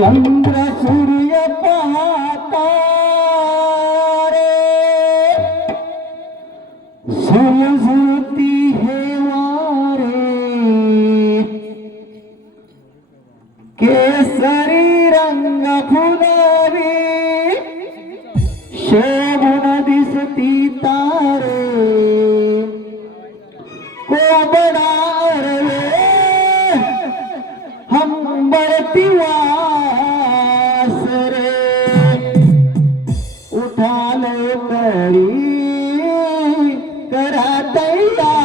சந்திர சூரிய பார்த்தா करा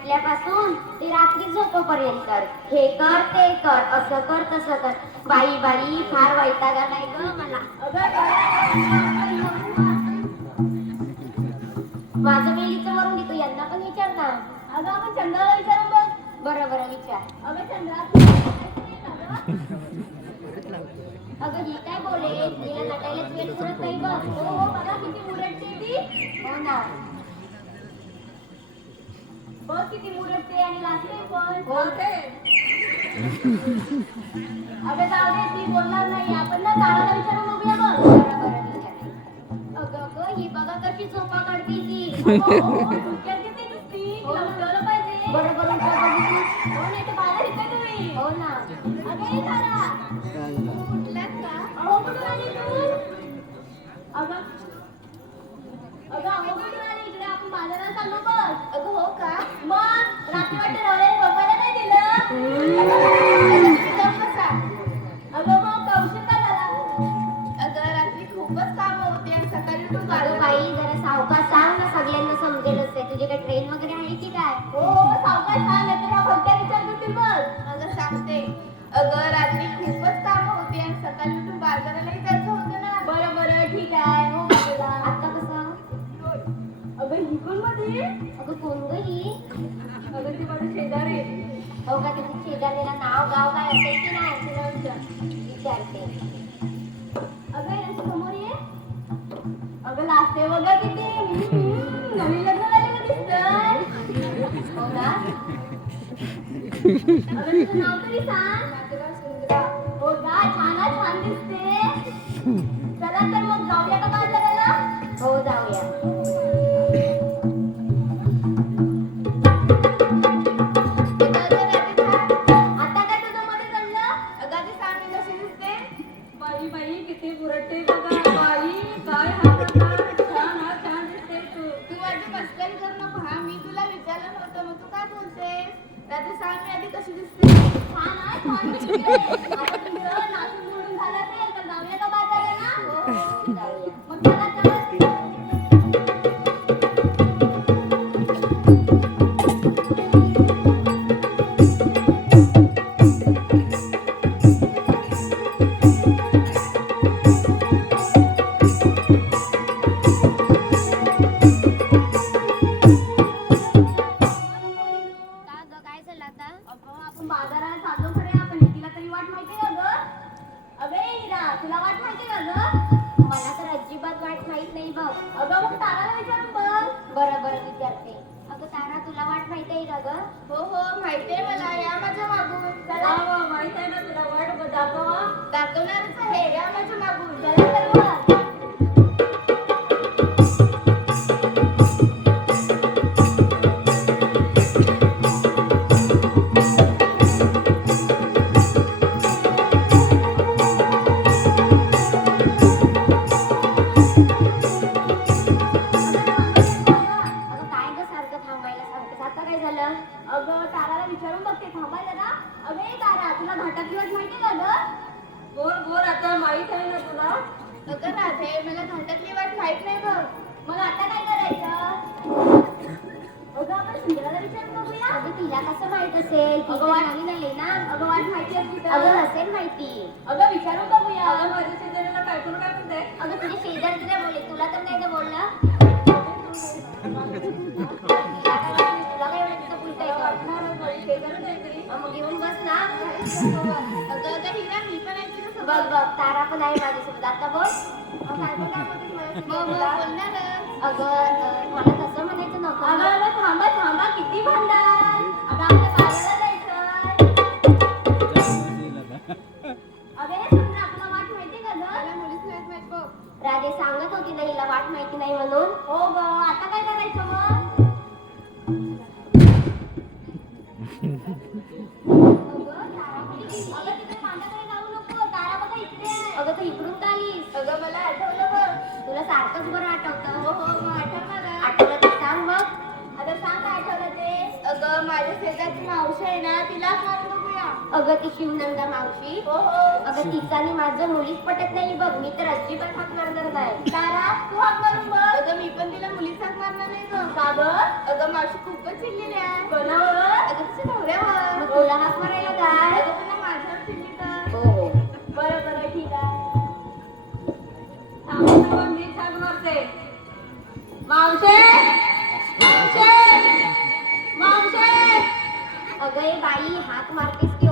उठल्यापासून ते रात्री झोपेपर्यंत. हे कर ते कर असं कर तसं कर. बाई बाई फार वैतागा नाही ग मला. माझं वेलीचं वरून घेतो यांना पण विचार ना अगं आपण चंद्राला विचारू बघ बरं बरं विचार. अगं चंद्रा अगं ही काय बोले तिला नटायलाच वेळ पुरत नाही बघ हो, हो मला किती मुरटते ती. हो ना. बघ किती मुरटते आणि लाजते पण. बोलते. अगं जाऊ दे ती बोलणार नाही. आपण ना ताराला विचारून बघूया बघ. अगं अगं ही बघा कशी झोपा काढते ती. अगं, हो, हो, डोक्यात किती नुसती. हो. उठवलं पाहिजे. बरं बरं उठव बघितली हो नाही तर बाहेर येते तुम्ही. हो ना. अगं ये तारा उठल्यात का अहो आली तू? अगं अगं अहो कुठून आली इकडे आपण बाजारात चाललो बघ अगं हो का? मग रात्री वाटतं नाही दिलं? जाऊन बसा. अगं मग झाला? अगं रात्री खूपच काम होते आणि सकाळी उठून अगं बाई जरा सावकाश सांग ना सगळ्यांना समजेलच आहे तुझी काय ट्रेन वगैरे आहे की काय? हो सावकाश सांग नाही तर भलत्या विचार करतील बघ अगं सांगते. अगं रात्री खूपच काम होते आणि सकाळी उठून बाजारालाही जायचं होतं. अगं कोण ग ही? अगं ती माझं शेजारी हो का तिथे शेजारलेला नाव गाव काय असेल की नाही तिला विचारते. अगं समोर ये. अगं लागते बघा किती. नवीन लग्न झालेलं दिसत हो ना अगं तुझं नाव तरी सांग. बघ बघ तारा पण आहे माझ्यासोबत आता बोल अं, काय पण अगं मला तसं म्हणायचं नको अगं थांबा थांबा किती भांडण आता आपल्या बाजाराला जायचंय अगं हे सुंदरा तुला वाट माहिती का ना मुलीच नाहीत माहीत बघ. राधे सांगत होती ना हिला वाट माहिती नाही म्हणून हो ग आता काय करायचं मग अगं तू इकडून का आलीस? अगं मला आठवलं बघ. तुला सारखंच बरं आठवतं. हो हो मग आठवलं आठवलं तर सांग मग. आता सांग काय आठवलं ते? अगं माझ्या शेजारची मावशी आहे ना तिलाच मारून बघूया. अगं ती शिवनंदा मावशी. हो हो. अगं तिचं आणि माझं मुलीच पटत नाही. बघ मी तर अजिबात हात मारणार नाही. तारा तू हाक मारून बघ. अगं मी पण तिला मुलीच हाक मारणार नाही ग. का ग अगं मावशी खूपच चिडलेली आहे. कोणावर? अगं तिच्या नवऱ्यावर. तुला हात मारायला काय? अगं मावशे. मावशे. मावशे. मावशे. अगं बाई हाक मारतेस की हो?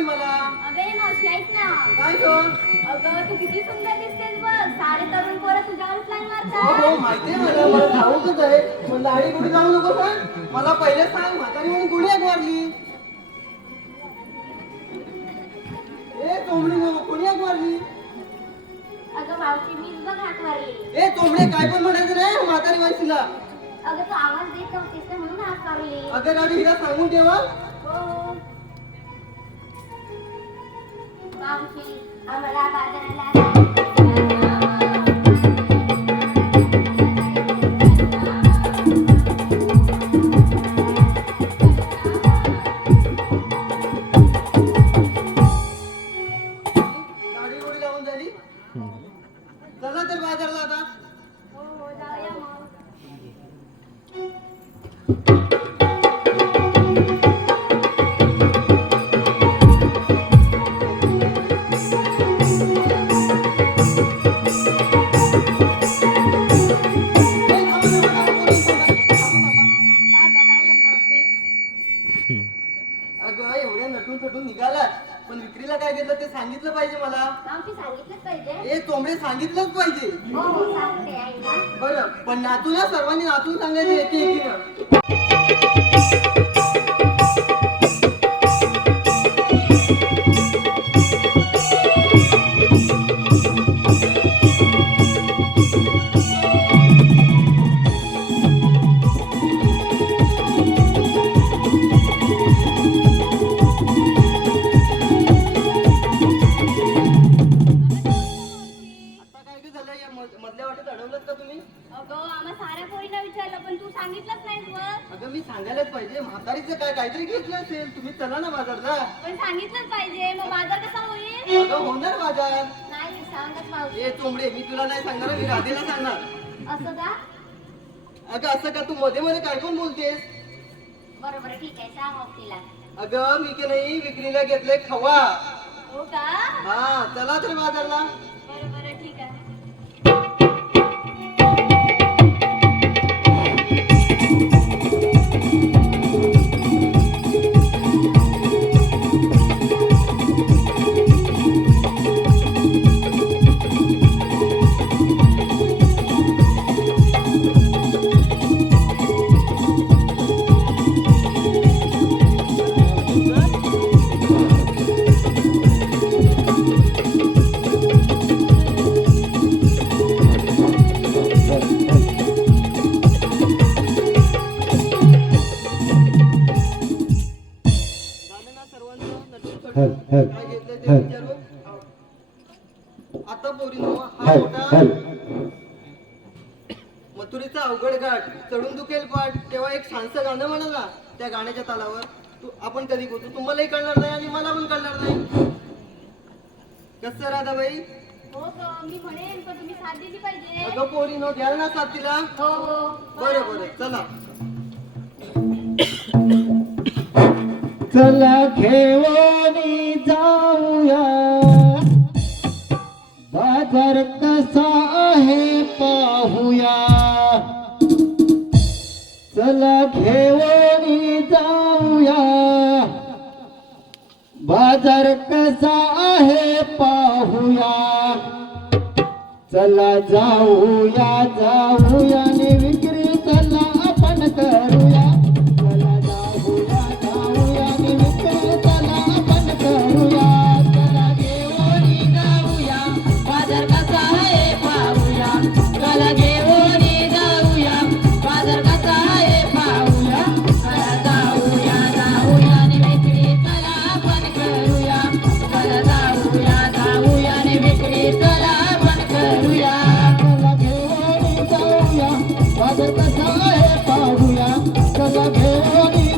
मारली मला? अगं हे मावशी ऐक ना. काय ग? अगं तू किती सुंदर दिसतेस बघ. सारे तरुण पोरं तुझ्यावरच लाईन हो मारतात. हो माहितीये मला. मला ठाऊकच आहे. पण दाढी कुठे जाऊ नको सांग. मला पहिले सांग म्हातारी म्हणून कुणी हात मारली. ए तोंबडी नको कोणी हात मारली. अगं मावशी मीच बघ हात मारली. ए तोंबडे काय पण म्हणायचं नाही म्हातारी माणसीला अगं तू आवाज देत नव्हतीस ना म्हणून हात मारली. अगं गाडी हिला सांगून ठेवा हो. मावशी आम्हाला बाजाराला पण विक्रीला काय घेतलं ते सांगितलं पाहिजे मला. मावशी सांगितलंच पाहिजे. ए तोंबडे सांगितलंच पाहिजे. हो हो सांगते आईला बरं पण नातू ना सर्वांनी नातून सांगायचे एके एकीनं विचारलं पण तू सांगितलंच नाहीस वर. अगं मी सांगायलाच पाहिजे. म्हातारीचं काय काहीतरी घेतलं असेल. तुम्ही चला ना बाजारला. पण सांगितलंच पाहिजे. मग बाजार कसा होईल? अगं होणार बाजार. नाही सांगत मावशी. ए चोंबडे मी तुला नाही सांगणार मी राधेला सांगणार. असं का? अगं असं का? तू मध्ये मध्ये काय पण बोलतेस. बरोबर ठीक आहे. सांग मग तिला अगं मी की नाही विक्रीला घेतलंय खवा. हो का? हा चला तर बाजारला. घाट चढून दुखेल पाठ. तेव्हा एक छानसं गाणं म्हणाला त्या गाण्याच्या तालावर तू आपण कधी बोलतो तुम्हालाही कळणार नाही आणि मला पण कळणार नाही. कसं राधाबाई हो मी म्हणेन पण तुम्ही साथ दिली पाहिजे. अगं पोरीनो घ्याल ना साथ तिला. हो हो. बरं बरं. चला. चला घेऊन जाऊया. बाजार कसा आहे पाहूया. चला घेऊन जाऊया. बाजार कसा आहे पाहूया. चला जाऊया जाऊया. बाजार कसा आहे पाहूया चला